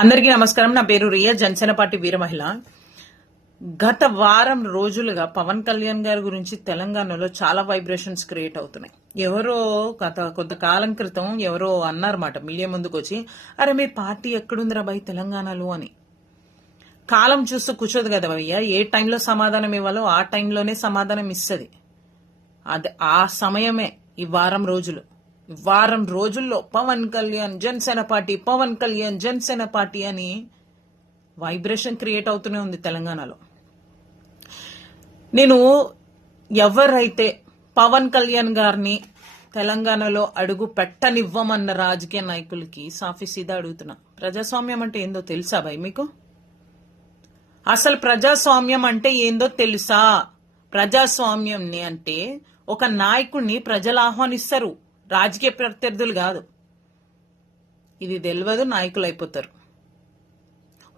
అందరికీ నమస్కారం. నా పేరు రియా, జనసేన పార్టీ వీర మహిళ. గత వారం రోజులుగా పవన్ కళ్యాణ్ గారి గురించి తెలంగాణలో చాలా వైబ్రేషన్స్ క్రియేట్ అవుతున్నాయి. ఎవరో కొంతకాలం క్రితం ఎవరో అన్నారన్నమాట మీడియా ముందుకు వచ్చి, అరే మీ పార్టీ ఎక్కడుందిరా బాయ్ తెలంగాణలో అని. కాలం చూస్తూ కూర్చోదు కదా భయ్యా, ఏ టైంలో సమాధానం ఇవ్వాలో ఆ టైంలోనే సమాధానం ఇస్తుంది. అది ఆ సమయమే ఈ వారం రోజుల్లో పవన్ కళ్యాణ్ జనసేన పార్టీ, పవన్ కళ్యాణ్ జనసేన పార్టీ అని వైబ్రేషన్ క్రియేట్ అవుతూనే ఉంది తెలంగాణలో. నేను ఎవరైతే పవన్ కళ్యాణ్ గారిని తెలంగాణలో అడుగు పెట్టనివ్వమన్న రాజకీయ నాయకులకి సాఫీ సీదా అడుగుతున్నా, ప్రజాస్వామ్యం అంటే ఏందో తెలుసా భయ్ మీకు? అసలు ప్రజాస్వామ్యం అంటే ఏందో తెలుసా? ప్రజాస్వామ్యం అంటే ఒక నాయకుడిని ప్రజలు ఆహ్వానిస్తారు, రాజకీయ ప్రత్యర్థులు కాదు. ఇది తెలియదు, నాయకులు అయిపోతారు.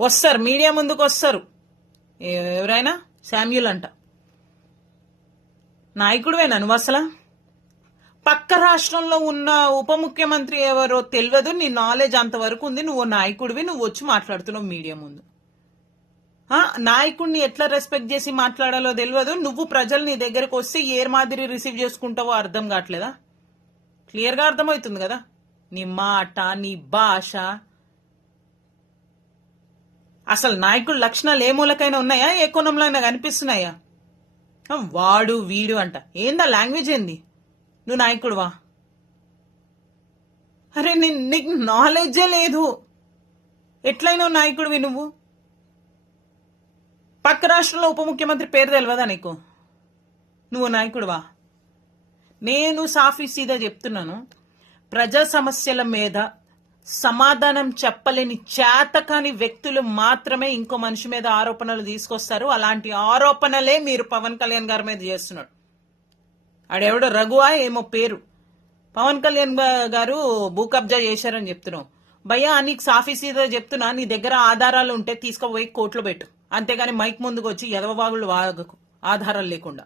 వస్తారు, మీడియా ముందుకు వస్తారు. ఎవరైనా శామ్యుల్ అంట, నాయకుడివేనా నువ్వు? అసలు పక్క రాష్ట్రంలో ఉన్న ఉప ముఖ్యమంత్రి ఎవరో తెలియదు, నీ నాలెడ్జ్ అంతవరకు ఉంది. నువ్వు నాయకుడివి, నువ్వు వచ్చి మాట్లాడుతున్నావు మీడియా ముందు. నాయకుడిని ఎట్లా రెస్పెక్ట్ చేసి మాట్లాడాలో తెలియదు. నువ్వు ప్రజలు నీ దగ్గరకు వస్తే ఏ మాదిరి రిసీవ్ చేసుకుంటావో అర్థం కావట్లేదా? క్లియర్గా అర్థమవుతుంది కదా నీ మాట, నీ భాష. అసలు నాయకుడు లక్షణాలు ఏ మూలకైనా ఉన్నాయా? ఏ కోణంలో అయినా కనిపిస్తున్నాయా? వాడు వీడు అంట. ఏందా లాంగ్వేజ్? ఏంది? నువ్వు నాయకుడువా? అరే నీకు నాలెడ్జే లేదు, ఎట్లయినా నాయకుడివి నువ్వు? పక్క రాష్ట్రంలో ఉప ముఖ్యమంత్రి పేరు తెలియదా నీకు? నువ్వు నాయకుడువా? నేను సాఫీ సీదా చెప్తున్నాను, ప్రజా సమస్యల మీద సమాధానం చెప్పలేని చేతకాని వ్యక్తులు మాత్రమే ఇంకో మనిషి మీద ఆరోపణలు తీసుకొస్తారు. అలాంటి ఆరోపణలే మీరు పవన్ కళ్యాణ్ గారి మీద చేస్తున్నాడు. ఆడెవడో రఘువా ఏమో పేరు, పవన్ కళ్యాణ్ గారు భూ కబ్జా చేశారని చెప్తున్నావు. భయ్యా నీకు సాఫీ సీదా చెప్తున్నా, నీ దగ్గర ఆధారాలు ఉంటే తీసుకుపోయి కోర్టులో పెట్టు, అంతేగాని మైక్ ముందుకు వచ్చి ఎదవబాగులు వాగకు ఆధారాలు లేకుండా.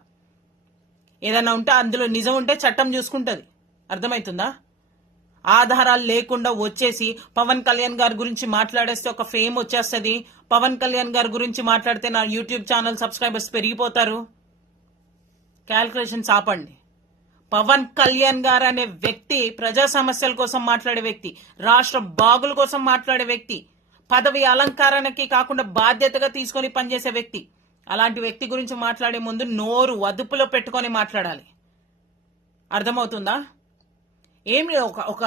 ఏదన్నా ఉంటే అందులో నిజం ఉంటే చట్టం చూసుకుంటది, అర్థమవుతుందా? ఆధారాలు లేకుండా వచ్చేసి పవన్ కళ్యాణ్ గారి గురించి మాట్లాడేస్తే ఒక ఫేమ్ వచ్చేస్తుంది. పవన్ కళ్యాణ్ గారి గురించి మాట్లాడితే నా యూట్యూబ్ ఛానల్ సబ్స్క్రైబర్స్ పెరిగిపోతారు. క్యాల్కులేషన్స్ ఆపండి. పవన్ కళ్యాణ్ గారు అనే వ్యక్తి ప్రజా సమస్యల కోసం మాట్లాడే వ్యక్తి, రాష్ట్ర బాగుల కోసం మాట్లాడే వ్యక్తి, పదవి అలంకారానికి కాకుండా బాధ్యతగా తీసుకొని పనిచేసే వ్యక్తి. అలాంటి వ్యక్తి గురించి మాట్లాడే ముందు నోరు అదుపులో పెట్టుకొని మాట్లాడాలి, అర్థమవుతుందా? ఏమి ఒక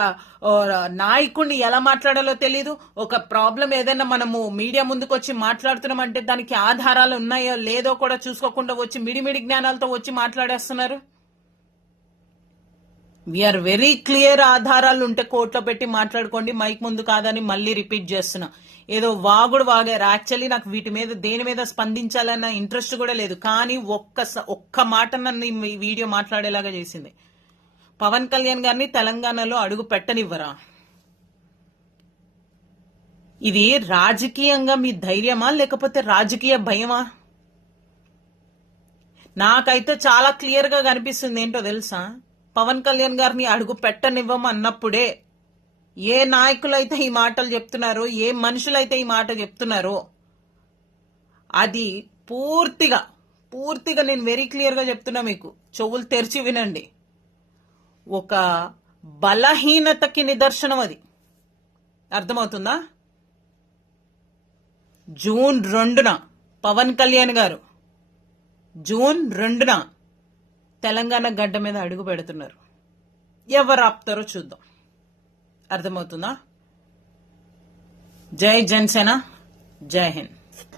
నాయకుడిని ఎలా మాట్లాడాలో తెలీదు. ఒక ప్రాబ్లం ఏదైనా మనము మీడియా ముందుకు వచ్చి మాట్లాడుతున్నామంటే దానికి ఆధారాలు ఉన్నాయో లేదో కూడా చూసుకోకుండా వచ్చి మిడిమిడి జ్ఞానాలతో వచ్చి మాట్లాడేస్తున్నారు. We are very clear. ఆధారాలు ఉంటే కోర్టులో పెట్టి మాట్లాడుకోండి, మైక్ ముందు కాదని మళ్ళీ రిపీట్ చేస్తున్నా. ఏదో వాగుడు వాగారు. యాక్చువల్లీ నాకు వీటి మీద దేని మీద స్పందించాలన్న ఇంట్రెస్ట్ కూడా లేదు, కానీ ఒక్క మాట నన్ను ఈ వీడియో మాట్లాడేలాగా చేసింది. పవన్ కళ్యాణ్ గారిని తెలంగాణలో అడుగు పెట్టనివ్వరా? ఇది రాజకీయంగా మీ ధైర్యమా లేకపోతే రాజకీయ భయమా? నాకైతే చాలా క్లియర్ గా కనిపిస్తుంది. ఏంటో తెలుసా? పవన్ కళ్యాణ్ గారిని అడుగు పెట్టనివ్వమన్నప్పుడే ఏ నాయకులైతే ఈ మాటలు చెప్తున్నారో, ఏ మనుషులైతే ఈ మాట చెప్తున్నారో, అది పూర్తిగా నేను వెరీ క్లియర్ గా చెప్తున్నా, మీకు చెవులు తెరిచి వినండి, ఒక బలహీనతకి నిదర్శనం అది. అర్థమవుతుందా? జూన్ 2న పవన్ కళ్యాణ్ గారు జూన్ 2న తెలంగాణ గడ్డ మీద అడుగు పెడుతున్నారు. ఎవరు ఆపుతారో చూద్దాం, అర్థమవుతుందా? జై జనసేన, జై హింద్.